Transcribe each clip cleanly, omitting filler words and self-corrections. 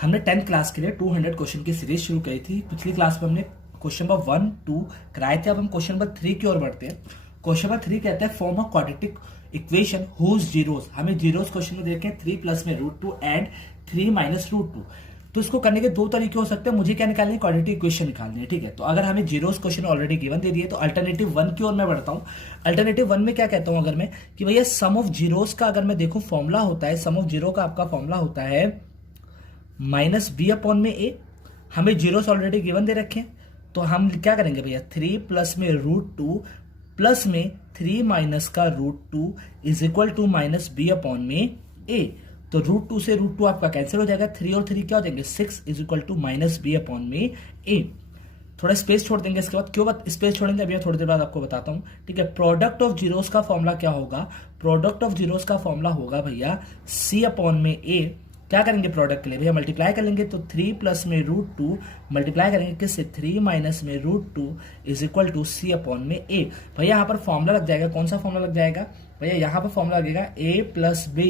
हमने 10th class के लिए 200 क्वेश्चन की सीरीज शुरू करी थी। पिछली क्लास में हमने क्वेश्चन नंबर 1, 2 कराए थे। अब हम क्वेश्चन नंबर 3 की ओर बढ़ते हैं। क्वेश्चन नंबर 3 कहते हैं form a quadratic equation whose zeros. हमें जीरोस क्वेश्चन में देखें 3 प्लस में √2 एंड 3 माइनस √2। तो इसको करने के दो तरीके हो सकते हैं। मुझे क्या निकालनी है, क्वाड्रेटिक इक्वेशन निकालनी है। ठीक है, तो अगर हमें जीरोस क्वेश्चन ऑलरेडी गिवन दे दिए तो अल्टरनेटिव 1 की ओर मैं बढ़ता हूँ। अल्टरनेटिव 1 में क्या कहता हूं अगर मैं कि भैया सम ऑफ जीरोस का अगर मैं देखूं फॉर्मूला होता है, सम ऑफ जीरो का आपका फॉर्मूला होता है -b अपॉन में a। हमें जीरोस ऑलरेडी गिवन दे रखे हैं, तो हम क्या करेंगे भैया 3 प्लस में √2 प्लस में 3 माइनस का √2 is equal to -b upon में a। तो √2 से √2 आपका कैंसिल हो जाएगा, 3 और 3 क्या हो जाएंगे 6 is equal to -b upon में a। थोड़ा स्पेस छोड़ देंगे इसके बाद। क्यों स्पेस छोड़ेंगे अभी थोड़ी देर बाद आपको बताता हूं। ठीक है, प्रोडक्ट ऑफ जीरोस का फॉर्मूला क्या होगा, प्रोडक्ट ऑफ जीरोस का फॉर्मूला होगा भैया c अपॉन में a। क्या करेंगे प्रोडक्ट के लिए भैया मल्टीप्लाई कर लेंगे, तो 3 प्लस में √2 मल्टीप्लाई करेंगे किससे 3 माइनस में √2 is equal to c upon में a। भैया यहाँ पर फॉर्मूला लग जाएगा, कौन सा फॉर्मूला लग जाएगा भैया, यहाँ पर फॉर्मूला लगेगा a plus b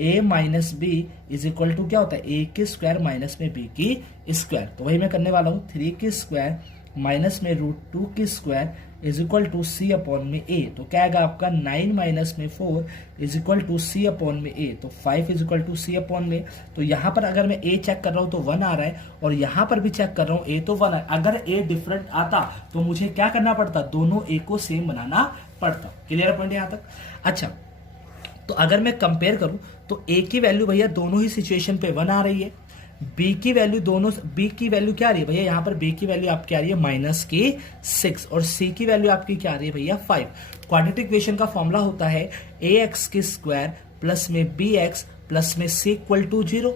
a minus b is equal to क्या होता है a की स्क्वायर माइनस में b की स्क्वायर। तो वही मैं करने वाला हूँ, 3 की स्क्वायर माइनस में √2 की square is equal to c upon में a। तो क्या आएगा आपका 9 माइनस में 4 is equal to c upon में a। तो 5 is equal to c upon में। तो यहाँ पर अगर मैं a चेक कर रहा हूँ तो 1 आ रहा है, और यहाँ पर भी चेक कर रहा हूँ a तो 1 है। अगर a डिफरेंट आता तो मुझे क्या करना पड़ता, दोनों a को सेम बनाना पड़ता। क्लियर पॉइंट यहाँ तक। अच्छा, तो अगर मैं कंपेयर करूं तो a की वैल्यू भैया दोनों ही सिचुएशन पे 1 आ रही है, b की वैल्यू b की वैल्यू क्या आ रही है भैया, यहाँ पर b की वैल्यू आपकी आ रही है -6 और c की वैल्यू आपकी क्या आ रही है भैया 5। क्वाड्रेटिक इक्वेशन का फॉर्मूला होता है ax की स्क्वायर प्लस में bx प्लस में c इक्वल टू 0।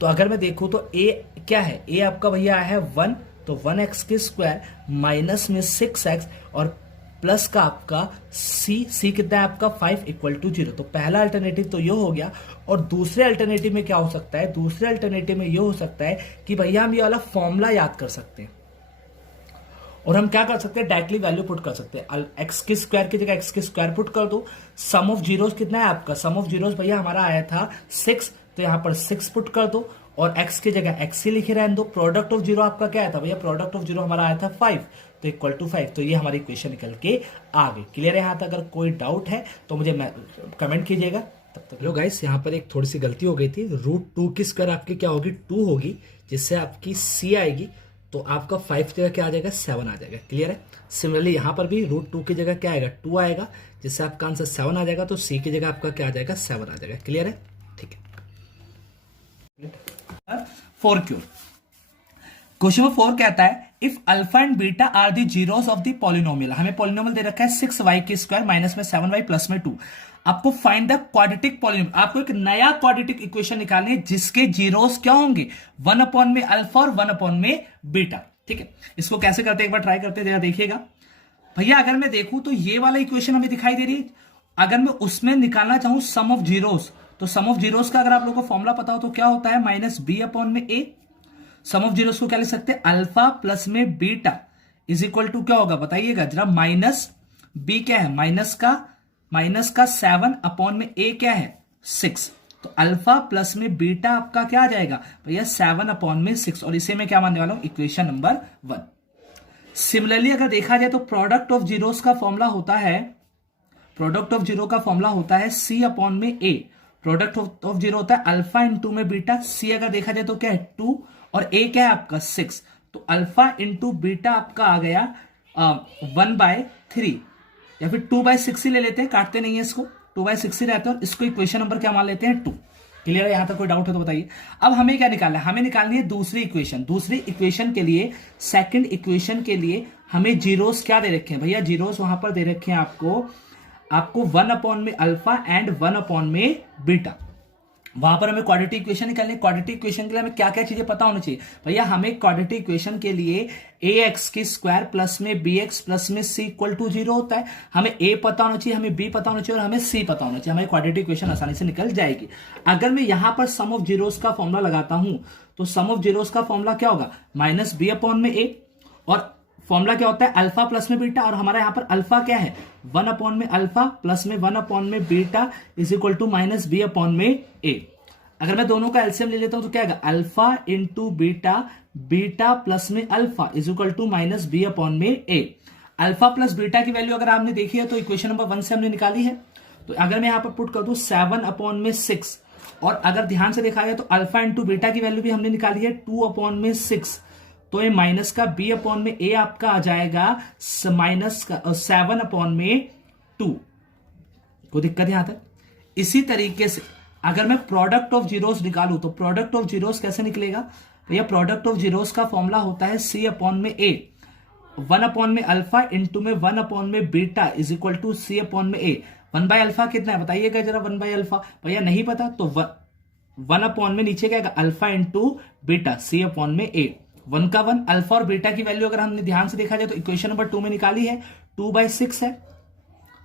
तो अगर मैं देखूं तो a क्या है, a आपका भैया है 1, तो 1x की स्क्वायर माइनस में 6x और प्लस का आपका c कितना है आपका 5 इक्वल टू 0। तो पहला अल्टरनेटिव तो ये हो गया। और दूसरे अल्टरनेटिव में क्या हो सकता है, दूसरे अल्टरनेटिव में ये हो सकता है कि भैया हम ये वाला फॉर्मूला याद कर सकते हैं और हम क्या कर सकते हैं डायरेक्टली वैल्यू पुट कर सकते हैं। x की स्क्वायर की जगह x की स्क्वायर पुट कर दो। सम ऑफ जीरोस कितना है आपका, सम ऑफ जीरोस भैया हमारा आया था 6, तो यहां पर 6 पुट कर दो और x की जगह x ही लिखे रहने दो। प्रोडक्ट ऑफ जीरो आपका क्या आया था भैया, प्रोडक्ट ऑफ जीरो हमारा आया था 5, तो इक्वल टू 5। तो ये हमारी इक्वेशन निकल के आ गई। क्लियर है यहाँ तक। अगर कोई डाउट है तो मुझे कमेंट कीजिएगा। तब तक लो गाइस, यहाँ पर एक थोड़ी सी गलती हो गई थी। √2 की स्क्वायर आपकी क्या होगी 2 होगी, जिससे आपकी c आएगी, तो आपका 5 की जगह क्या आ जाएगा 7 आ जाएगा। क्लियर है। सिमिलरली यहाँ पर भी √2 की जगह क्या आएगा 2 आएगा, जिससे आपका आंसर 7 आ जाएगा, तो c की जगह आपका क्या आ जाएगा 7 आ जाएगा। क्लियर है, ठीक है। 4 क्योर क्वेश्चन नंबर 4 कहता है if alpha and beta are the zeros of the polynomial. हमें पॉलिनोमियल दे रखा है 6y की स्क्वायर माइनस में 7y प्लस में 2। आपको फाइंड द क्वाड्रेटिक पॉलिनोमियल, आपको एक नया क्वाड्रेटिक इक्वेशन निकालनी है जिसके जीरोस क्या होंगे 1 अपॉन में अल्फा और 1 अपॉन में बीटा। ठीक है, इसको कैसे करते हैं एक बार ट्राई करते हैं, देखिएगा भैया। अगर मैं देखूं तो ये वाला इक्वेशन हमें दिखाई दे रही है। अगर मैं उसमें निकालना चाहूं सम ऑफ जीरोस, तो सम ऑफ जीरोस का अगर आप लोगों को फॉर्मूला पता हो तो क्या होता है -b अपॉन में a। सम ऑफ जीरोस को क्या लिख सकते हैं, अल्फा प्लस में बीटा इज इक्वल टू क्या होगा बताइएगा जरा, -b क्या है माइनस का 7 अपॉन में a क्या है 6। तो अल्फा प्लस में बीटा आपका क्या आ जाएगा भैया 7 अपॉन में 6, और इसे मैं क्या मानने वाला हूं इक्वेशन नंबर 1। सिमिलरली अगर देखा जाए तो प्रोडक्ट ऑफ जीरोस का फॉर्मूला होता है, प्रोडक्ट ऑफ जीरो का फॉर्मूला होता है c अपॉन में a। प्रोडक्ट ऑफ जीरो होता है अल्फा इंटू में बीटा। c अगर देखा जाए तो क्या है 2 और a क्या है आपका 6, तो अल्फा इंटू बीटा आपका आ गया 1/3 या फिर 2/6 ही ले लेते हैं, काटते नहीं है इसको, 2/6 ही रहता है और इसको इक्वेशन नंबर क्या मान लेते हैं 2। क्लियर है, यहां तक कोई डाउट है तो बताइए। अब हमें क्या निकालना है, हमें निकालनी है दूसरी इक्वेशन। दूसरी इक्वेशन के लिए, सेकंड इक्वेशन के लिए हमें जीरोस क्या दे रखे हैं भैया, जीरोस वहां पर दे रखे हैं आपको 1 अपॉन में अल्फा एंड 1 अपॉन में बीटा। वहां पर हमें क्वाड्रेटिक इक्वेशन निकालनी है। क्वाड्रेटिक इक्वेशन के लिए हमें क्या क्या चीजें पता होनी चाहिए भैया, हमें क्वाड्रेटिक इक्वेशन के लिए ax की स्क्वायर प्लस में bx प्लस में c इक्वल टू 0 होता है। हमें a पता होना चाहिए, हमें b पता होना चाहिए और हमें c पता होना चाहिए, हमें क्वाड्रेटिक इक्वेशन आसानी से निकल जाएगी। अगर मैं यहां पर सम ऑफ जीरोस का फॉर्मूला लगाता हूं तो सम ऑफ जीरोस का फॉर्मूला क्या होगा -b अपॉन में a, और फॉर्मूला क्या होता है अल्फा प्लस में बीटा, और हमारा यहां पर अल्फा क्या है 1 अपॉन में अल्फा प्लस में 1 अपॉन में beta is equal to -b upon में a। अगर मैं दोनों का एलसीएम ले लेता हूं तो क्या आएगा, alpha into beta, beta plus में alpha is equal to minus B upon में ए। अल्फा प्लस बीटा की वैल्यू अगर आपने देखी है तो इक्वेशन नंबर 1 से हमने निकाली है। तो अगर मैं यहां पर पुट कर दूं 7 अपॉन में 6, और अगर ध्यान से देखा जाए तो अल्फा इंटू बीटा की वैल्यू भी हमने निकाली है 2 अपॉन में 6, तो ये माइनस का बी अपॉन में ए आपका आ जाएगा माइनस का 7 अपॉन में 2। कोई दिक्कत है यहां तक? इसी तरीके से अगर मैं प्रोडक्ट ऑफ जीरोस निकालूं तो प्रोडक्ट ऑफ जीरोस कैसे निकलेगा भैया, प्रोडक्ट ऑफ जीरोस का फॉर्मूला होता है सी अपॉन में ए, 1 अपॉन में अल्फा इंटू में 1 अपॉन में beta is equal to c upon में ए। 1 बाय अल्फा कितना है बताइएगा जरा, 1 बाय अल्फा भैया नहीं पता तो 1 अपॉन में नीचे क्या आएगा, अल्फा इंटू बीटा सी अपॉन में ए। 1 का 1, अल्फा और बीटा की वैल्यू अगर हमने ध्यान से देखा जाए तो इक्वेशन नंबर 2 में निकाली है 2/6 है।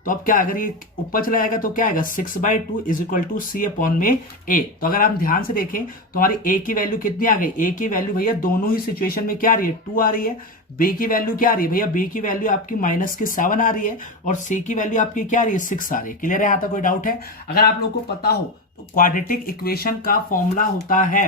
तो अब क्या, अगर ये ऊपर चला जाएगा तो क्या आएगा, 6/2 is equal to c upon में ए। तो अगर आप ध्यान से देखें तो हमारी ए की वैल्यू कितनी आ गई, ए की वैल्यू भैया दोनों ही सिचुएशन में क्या आ रही है, 2 आ रही है। बी की वैल्यू क्या आ रही है भैया, बी की वैल्यू आपकी माइनस की 7 आ रही है, और सी की वैल्यू आपकी क्या आ रही है, 6 आ रही है। क्लियर है, यहां तक कोई डाउट है? अगर आप लोगों को पता हो तो क्वाड्रेटिक इक्वेशन का फॉर्मूला होता है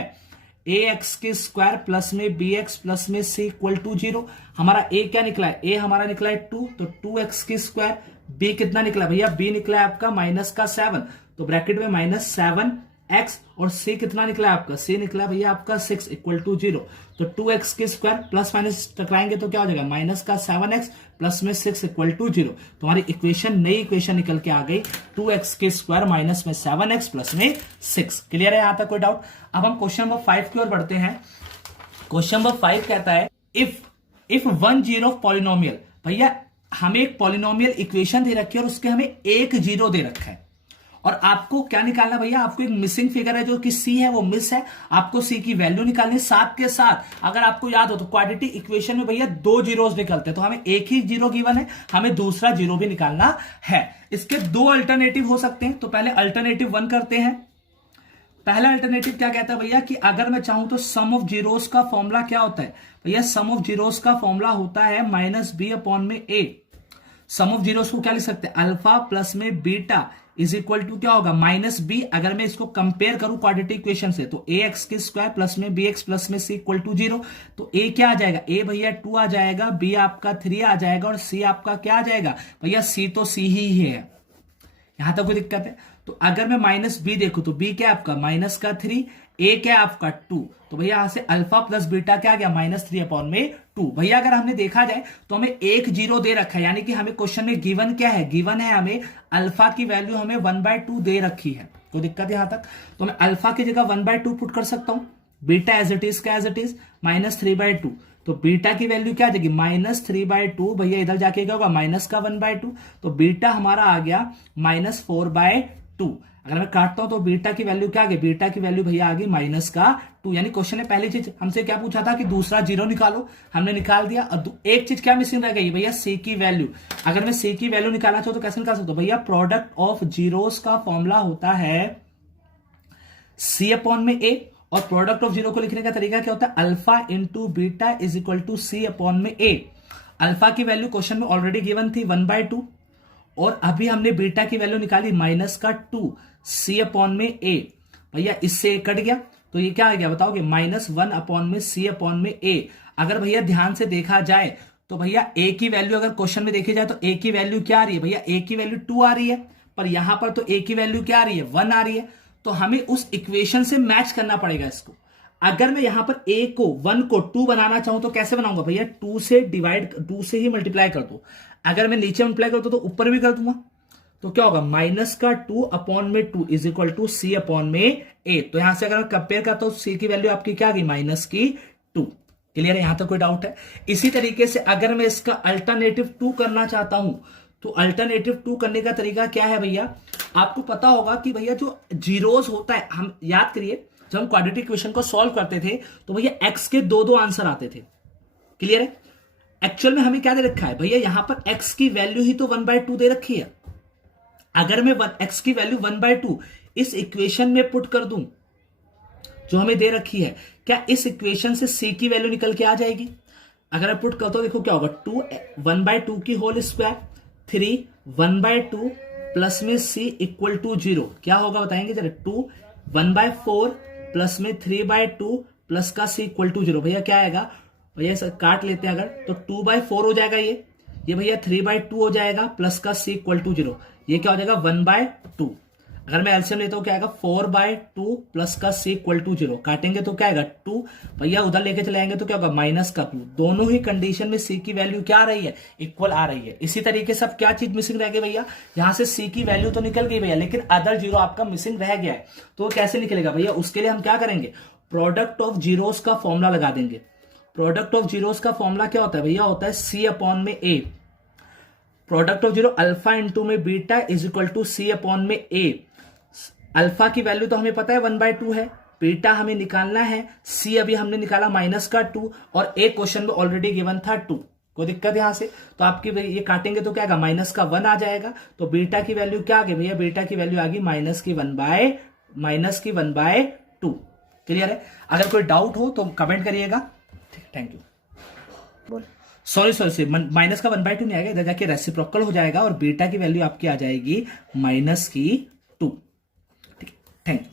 ए एक्स के स्क्वायर प्लस में बी एक्स प्लस में सी इक्वल टू 0। हमारा ए क्या निकला है, ए हमारा निकला है 2, तो 2x के स्क्वायर, बी कितना निकला भैया, बी निकला है आपका माइनस का 7, तो ब्रैकेट में -7x, और सी कितना निकला है आपका, सी निकला भैया आपका 6 इक्वल टू 0। तो 2x के स्क्वायर प्लस माइनस टकराएंगे तो क्या हो जाएगा, माइनस का 7x प्लस में 6 इक्वल टू 0। तुम्हारी इक्वेशन, नई इक्वेशन निकल के आ गई 2x के स्क्वायर माइनस में 7x प्लस में 6। क्लियर है, यहां तक कोई डाउट? अब हम क्वेश्चन नंबर 5 की ओर बढ़ते हैं। क्वेश्चन नंबर 5 कहता है इफ 1 जीरो पॉलिनोमियल, भैया हमें एक पॉलिनोमियल इक्वेशन दे रखी है और उसके हमें एक जीरो दे रखा है, और आपको क्या निकालना भैया, आपको एक मिसिंग फिगर है जो कि सी है, वो मिस है, आपको सी की वैल्यू निकालनी। साथ के साथ अगर आपको याद हो तो क्वाड्रेटिक इक्वेशन में भैया 2 जीरोस निकलते हैं, तो हमें एक ही जीरो गिवन है, हमें दूसरा जीरो भी निकालना है। इसके 2 अल्टरनेटिव हो सकते हैं, तो पहले अल्टरनेटिव 1 करते हैं। पहला अल्टरनेटिव क्या कहता है भैया कि अगर मैं चाहूं तो सम ऑफ जीरोस का फॉर्मूला क्या होता है भैया, सम ऑफ जीरोस का फॉर्मूला होता है माइनस बी अपॉन में ए। सम ऑफ जीरोस को क्या लिख सकते हैं, अल्फा प्लस में बीटा इज इक्वल टू क्या होगा, माइनस बी। अगर मैं इसको कंपेयर करूं क्वाड्रेटिक इक्वेशन से तो ए एक्स के स्क्वायर प्लस में बी एक्स प्लस में सी इक्वल टू 0। तो ए क्या आ जाएगा, ए भैया 2 आ जाएगा, बी आपका 3 आ जाएगा, और सी आपका क्या आ जाएगा भैया, सी तो सी ही है। यहां तक कोई दिक्कत है? तो अगर मैं माइनस बी देखूं तो बी क्या आपका माइनस का 3, ए क्या आपका 2, तो भैया यहां से अल्फा प्लस बीटा क्या आ गया, -3 अपॉन में 2। भैया अगर हमने देखा जाए तो हमें एक जीरो दे रखा है, यानी कि हमें क्वेश्चन में गिवन क्या है, गिवन है हमें अल्फा की वैल्यू हमें 1/2 दे रखी है। कोई दिक्कत यहां तक? तो मैं अल्फा की जगह 1/2 पुट कर सकता हूं, बीटा एज इट इज का एज इट इज -3/2। तो बीटा की वैल्यू क्या आ जाएगी, -3/2, भैया इधर जाके क्या होगा, माइनस का 1/2, तो बीटा हमारा आ गया -4/2। अगर मैं काटता हूं तो बीटा की वैल्यू क्या आ गई, बीटा की वैल्यू भैया आ गई -2। यानी क्वेश्चन ने पहली चीज हमसे क्या पूछा था कि दूसरा जीरो निकालो, हमने निकाल दिया। और एक चीज क्या मिसिंग रह गई भैया, सी की वैल्यू। अगर मैं सी की वैल्यू निकालना चाहूं तो कैसे निकाल सकता हूं भैया, प्रोडक्ट ऑफ जीरोस का फॉर्मूला होता है सी अपॉन में ए, और प्रोडक्ट ऑफ जीरो को लिखने का तरीका क्या होता है, alpha into beta is equal to c upon में ए। अल्फा की वैल्यू क्वेश्चन में ऑलरेडी गिवन थी 1/2, और अभी हमने बीटा की वैल्यू निकाली -2 सी अपॉन में ए। भैया इससे कट गया तो ये क्या आ गया बताओगे, -1 अपॉन में सी अपॉन में ए। अगर भैया ध्यान से देखा जाए तो भैया ए की वैल्यू अगर क्वेश्चन में देखी जाए तो ए की वैल्यू क्या आ रही है भैया, ए की वैल्यू 2 आ रही है, पर यहां पर तो ए की वैल्यू क्या आ रही है, 1 आ रही है। तो हमें उस इक्वेशन से मैच करना पड़ेगा इसको। अगर मैं यहां पर ए को 1 को 2 बनाना चाहूं तो कैसे बनाऊंगा भैया, 2 से डिवाइड, 2 से ही मल्टीप्लाई कर दो। अगर मैं नीचे मल्टीप्लाई करता तो ऊपर भी कर दूंगा, तो क्या होगा, -2 अपॉन में 2 is equal to c upon में ए। तो यहां से अगर मैं कंपेयर करता हूं सी की वैल्यू आपकी क्या आ गई, -2। क्लियर है, यहां तक कोई डाउट है? इसी तरीके से अगर मैं इसका अल्टरनेटिव 2 करना चाहता हूं तो अल्टरनेटिव 2 करने का तरीका क्या है भैया, आपको पता होगा कि भैया जो जीरोस होता है, हम याद करिए जब हम क्वाड्रेटिक इक्वेशन को सॉल्व करते थे तो भैया एक्स के 2 आंसर आते थे। क्लियर है? एक्चुअल में हमें क्या दे रखा है भैया, यहां पर एक्स की वैल्यू ही तो 1/2 दे रखी है। अगर मैं एक्स की वैल्यू 1/2 इस इक्वेशन में पुट कर दूं जो हमें दे रखी है, क्या इस इक्वेशन से सी की वैल्यू निकल के आ जाएगी? अगर मैं पुट करता हूं देखो क्या होगा, 2 1/2 की होल स्क्वायर 3 1/2 प्लस में सी इक्वल टू 0 क्या होगा बताएंगे जरा, 2 1/4 प्लस में 3/2 प्लस का c इक्वल टू 0। भैया क्या आएगा, भैया काट लेते हैं अगर, तो 2/4 हो जाएगा ये भैया 3/2 हो जाएगा प्लस का c इक्वल टू 0। ये क्या हो जाएगा 1/2। अगर मैं एलसीएम लेता हूं क्या आएगा 4/2 प्लस का c इक्वल टू 0। काटेंगे तो क्या आएगा 2, भैया उधर लेके चले आएंगे तो क्या होगा माइनस का 2। दोनों ही कंडीशन में c की वैल्यू क्या आ रही है, इक्वल आ रही है। इसी तरीके से अब क्या चीज मिसिंग रह गई भैया, यहां से c की वैल्यू तो निकल गई भैया, लेकिन अदर जीरो आपका मिसिंग रह गया है। तो कैसे निकलेगा भैया, उसके लिए हम क्या करेंगे, प्रोडक्ट ऑफ जीरोस का फॉर्मूला लगा देंगे। प्रोडक्ट ऑफ जीरोस का फॉर्मूला क्या होता है भैया, होता है c अपॉन में a। Product of zero alpha into में beta is equal to c upon में a। अल्फा की वैल्यू तो हमें पता है 1/2 है, बीटा हमें निकालना है, c अभी हमने निकाला माइनस का 2, और एक क्वेश्चन में ऑलरेडी गिवन था 2। कोई दिक्कत यहां से, तो आपकी ये काटेंगे तो क्या आएगा माइनस का 1 आ जाएगा। तो बीटा की वैल्यू क्या आ गई भैया, बीटा की वैल्यू आ गई माइनस की 1/2। क्लियर है। अगर कोई डाउट हो तो कमेंट करिएगा। Thank you. बोल सॉरी माइनस का 1/2 नहीं आएगा, इधर जाके रेसिप्रोकल हो जाएगा और बीटा की वैल्यू आपकी आ जाएगी माइनस की 2। ठीक है, थैंक यू।